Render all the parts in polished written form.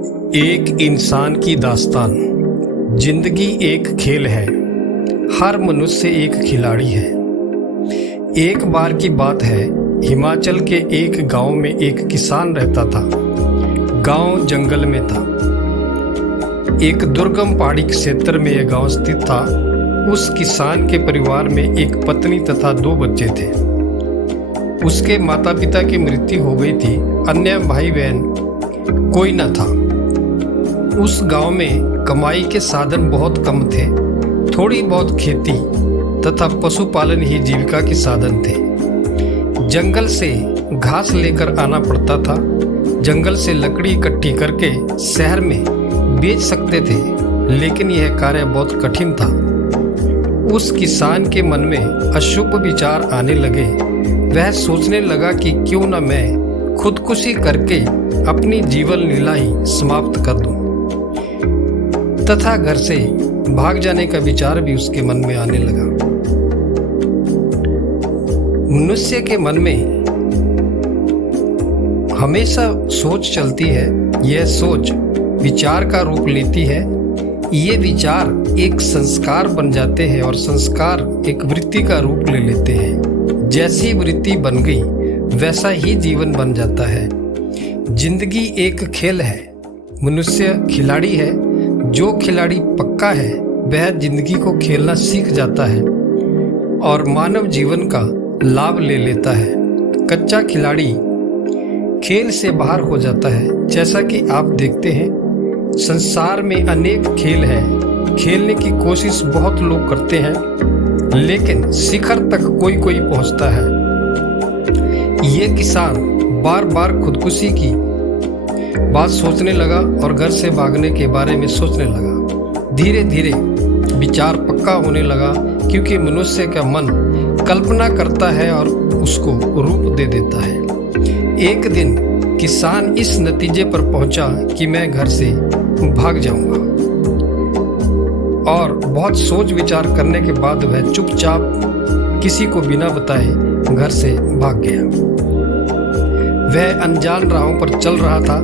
एक इंसान की दास्तान। जिंदगी एक खेल है, हर मनुष्य एक खिलाड़ी है। एक बार की बात है, हिमाचल के एक गांव में एक किसान रहता था। गांव जंगल में था। एक दुर्गम पहाड़ी क्षेत्र में यह गांव स्थित था। उस किसान के परिवार में एक पत्नी तथा 2 बच्चे थे। उसके माता पिता की मृत्यु हो गई थी। अन्य भाई बहन कोई न था। उस गांव में कमाई के साधन बहुत कम थे। थोड़ी बहुत खेती तथा पशुपालन ही जीविका के साधन थे। जंगल से घास लेकर आना पड़ता था। जंगल से लकड़ी इकट्ठी करके शहर में बेच सकते थे, लेकिन यह कार्य बहुत कठिन था। उस किसान के मन में अशुभ विचार आने लगे। वह सोचने लगा कि क्यों न मैं खुदकुशी करके अपनी जीवन लीला ही समाप्त कर दूं, तथा घर से भाग जाने का विचार भी उसके मन में आने लगा। मनुष्य के मन में हमेशा सोच चलती है। यह सोच विचार का रूप लेती है। ये विचार एक संस्कार बन जाते हैं और संस्कार एक वृत्ति का रूप ले लेते हैं। जैसी वृत्ति बन गई वैसा ही जीवन बन जाता है। जिंदगी एक खेल है। मनुष्य खिलाड़ी है। जो खिलाड़ी पक्का है वह जिंदगी को खेलना सीख जाता है और मानव जीवन का लाभ ले लेता है। कच्चा खिलाड़ी खेल से बाहर हो जाता है। जैसा कि आप देखते हैं, संसार में अनेक खेल हैं। खेलने की कोशिश बहुत लोग करते हैं, लेकिन शिखर तक कोई कोई पहुंचता है। ये किसान बार बार खुदकुशी की बात सोचने लगा और घर से भागने के बारे में सोचने लगा। धीरे धीरे विचार पक्का होने लगा, क्योंकि मनुष्य का मन कल्पना करता है और उसको रूप दे देता है। एक दिन किसान इस नतीजे पर पहुंचा कि मैं घर से भाग जाऊंगा, और बहुत सोच विचार करने के बाद वह चुपचाप किसी को बिना बताए घर से भाग गया। वह अनजान राहों पर चल रहा था।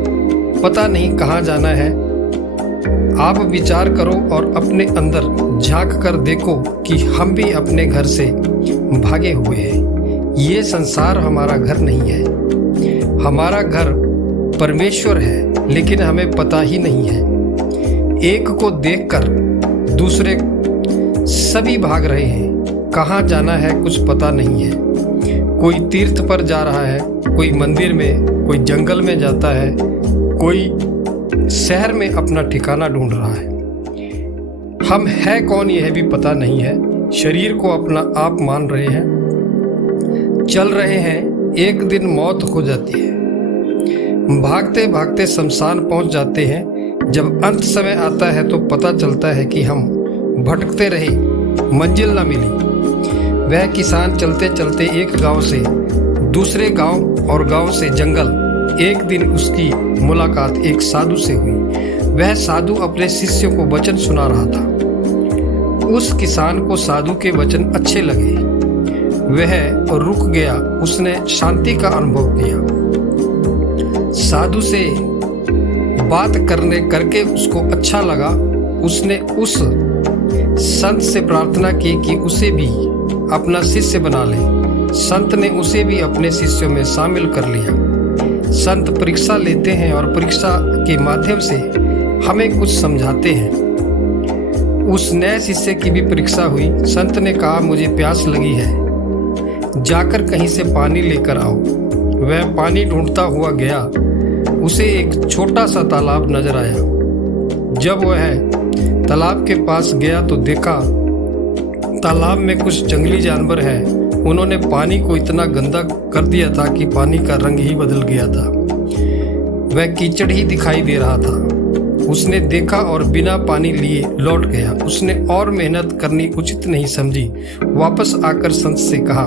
पता नहीं कहाँ जाना है। आप विचार करो और अपने अंदर झांक कर देखो कि हम भी अपने घर से भागे हुए हैं। ये संसार हमारा घर नहीं है। हमारा घर परमेश्वर है, लेकिन हमें पता ही नहीं है। एक को देखकर दूसरे सभी भाग रहे हैं। कहाँ जाना है कुछ पता नहीं है। कोई तीर्थ पर जा रहा है, कोई मंदिर में, कोई जंगल में जाता है, कोई शहर में अपना ठिकाना ढूंढ रहा है। हम है कौन यह भी पता नहीं है। शरीर को अपना आप मान रहे हैं, चल रहे हैं। एक दिन मौत हो जाती है। भागते भागते शमशान पहुंच जाते हैं। जब अंत समय आता है तो पता चलता है कि हम भटकते रहे, मंजिल न मिली। वह किसान चलते चलते एक गांव से दूसरे गांव और गांव से जंगल। एक दिन उसकी मुलाकात एक साधु से हुई। वह साधु अपने शिष्यों को वचन सुना रहा था। उस किसान को साधु के वचन अच्छे लगे। वह रुक गया। उसने शांति का अनुभव किया। साधु से बात करके उसको अच्छा लगा। उसने उस संत से प्रार्थना की कि उसे भी अपना शिष्य बना ले। संत ने उसे भी अपने शिष्यों में शामिल कर लिया। संत परीक्षा लेते हैं और परीक्षा के माध्यम से हमें कुछ समझाते हैं। उस नए शिष्य की भी परीक्षा हुई। संत ने कहा, मुझे प्यास लगी है, जाकर कहीं से पानी लेकर आओ। वह पानी ढूंढता हुआ गया। उसे एक छोटा सा तालाब नजर आया। जब वह तालाब के पास गया तो देखा तालाब में कुछ जंगली जानवर हैं। उन्होंने पानी को इतना गंदा कर दिया था कि पानी का रंग ही बदल गया था। वह कीचड़ ही दिखाई दे रहा था। उसने देखा और बिना पानी लिए लौट गया। उसने और मेहनत करनी उचित नहीं समझी। वापस आकर संत से कहा,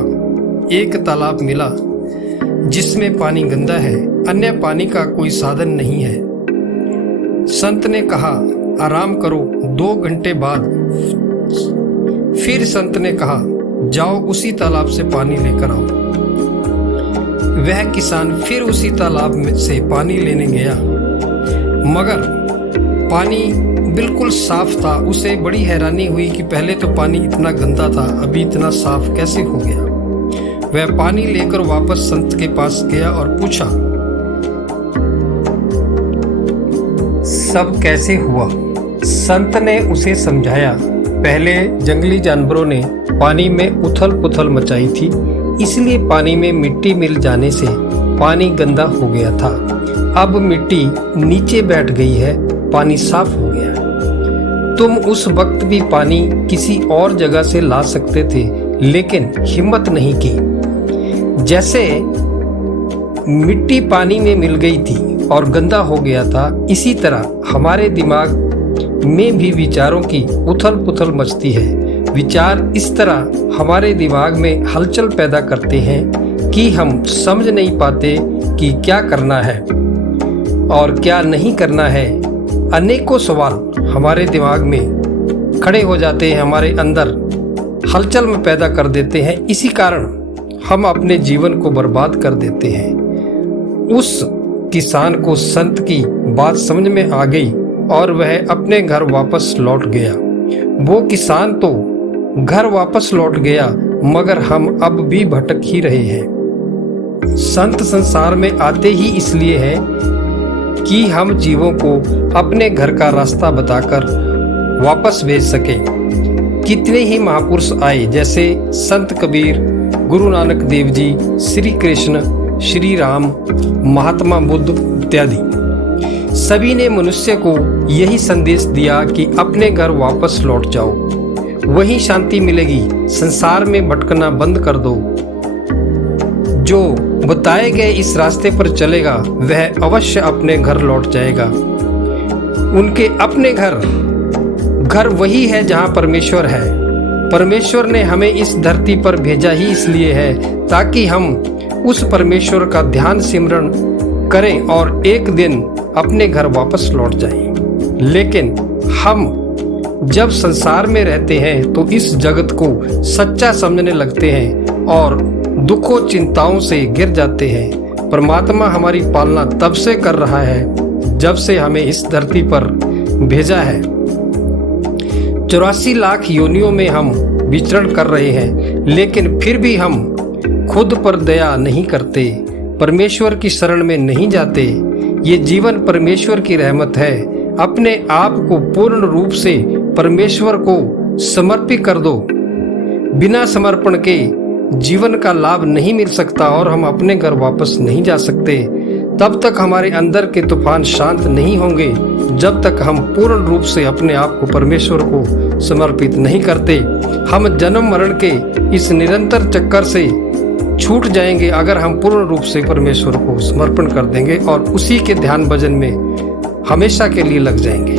एक तालाब मिला जिसमें पानी गंदा है, अन्य पानी का कोई साधन नहीं है। संत ने कहा, आराम करो। 2 घंटे बाद फिर संत ने कहा, जाओ उसी तालाब से पानी लेकर आओ। वह किसान फिर उसी तालाब में से पानी लेने गया। मगर पानी बिल्कुल साफ था। उसे बड़ी हैरानी हुई कि पहले तो पानी इतना गंदा था, अभी इतना साफ कैसे हो गया। वह पानी लेकर वापस संत के पास गया और पूछा, सब कैसे हुआ। संत ने उसे समझाया, पहले जंगली जानवरों ने पानी में उथल पुथल मचाई थी, इसलिए पानी में मिट्टी मिल जाने से पानी गंदा हो गया था। अब मिट्टी नीचे बैठ गई है, पानी साफ हो गया है। तुम उस वक्त भी पानी किसी और जगह से ला सकते थे, लेकिन हिम्मत नहीं की। जैसे मिट्टी पानी में मिल गई थी और गंदा हो गया था, इसी तरह हमारे दिमाग में भी विचारों की उथल पुथल मचती है। विचार इस तरह हमारे दिमाग में हलचल पैदा करते हैं कि हम समझ नहीं पाते कि क्या करना है और क्या नहीं करना है। अनेकों सवाल हमारे दिमाग में खड़े हो जाते हैं, हमारे अंदर हलचल में पैदा कर देते हैं। इसी कारण हम अपने जीवन को बर्बाद कर देते हैं। उस किसान को संत की बात समझ में आ गई और वह अपने घर वापस लौट गया। वो किसान तो घर वापस लौट गया, मगर हम अब भी भटक ही रहे हैं। संत संसार में आते ही इसलिए है कि हम जीवों को अपने घर का रास्ता बताकर वापस भेज सके। कितने ही महापुरुष आए, जैसे संत कबीर, गुरु नानक देव जी, श्री कृष्ण, श्री राम, महात्मा बुद्ध इत्यादि। सभी ने मनुष्य को यही संदेश दिया कि अपने घर वापस लौट जाओ, वहीं शांति मिलेगी। संसार में भटकना बंद कर दो। जो बताए गए इस रास्ते पर चलेगा वह अवश्य अपने घर लौट जाएगा। उनके अपने घर वही है जहां परमेश्वर है। परमेश्वर ने हमें इस धरती पर भेजा ही इसलिए है ताकि हम उस परमेश्वर का ध्यान सिमरन करें और एक दिन अपने घर वापस लौट जाएं। लेकिन हम जब संसार में रहते हैं तो इस जगत को सच्चा समझने लगते हैं और दुखों चिंताओं से घिर जाते हैं। परमात्मा हमारी पालना तब से कर रहा है जब से हमें इस धरती पर भेजा है। 84 लाख योनियों में हम विचरण कर रहे हैं, लेकिन फिर भी हम खुद पर दया नहीं करते, परमेश्वर की शरण में नहीं जाते। ये जीवन परमेश्वर की रहमत है। अपने आप को पूर्ण रूप से परमेश्वर को समर्पित कर दो। बिना समर्पण के जीवन का लाभ नहीं मिल सकता और हम अपने घर वापस नहीं जा सकते। तब तक हमारे अंदर के तूफान शांत नहीं होंगे जब तक हम पूर्ण रूप से अपने आप को परमेश्वर को समर्पित नहीं करते। हम जन्म मरण के इस निरंतर चक्कर से छूट जाएंगे अगर हम पूर्ण रूप से परमेश्वर को समर्पण कर देंगे और उसी के ध्यान भजन में हमेशा के लिए लग जाएंगे।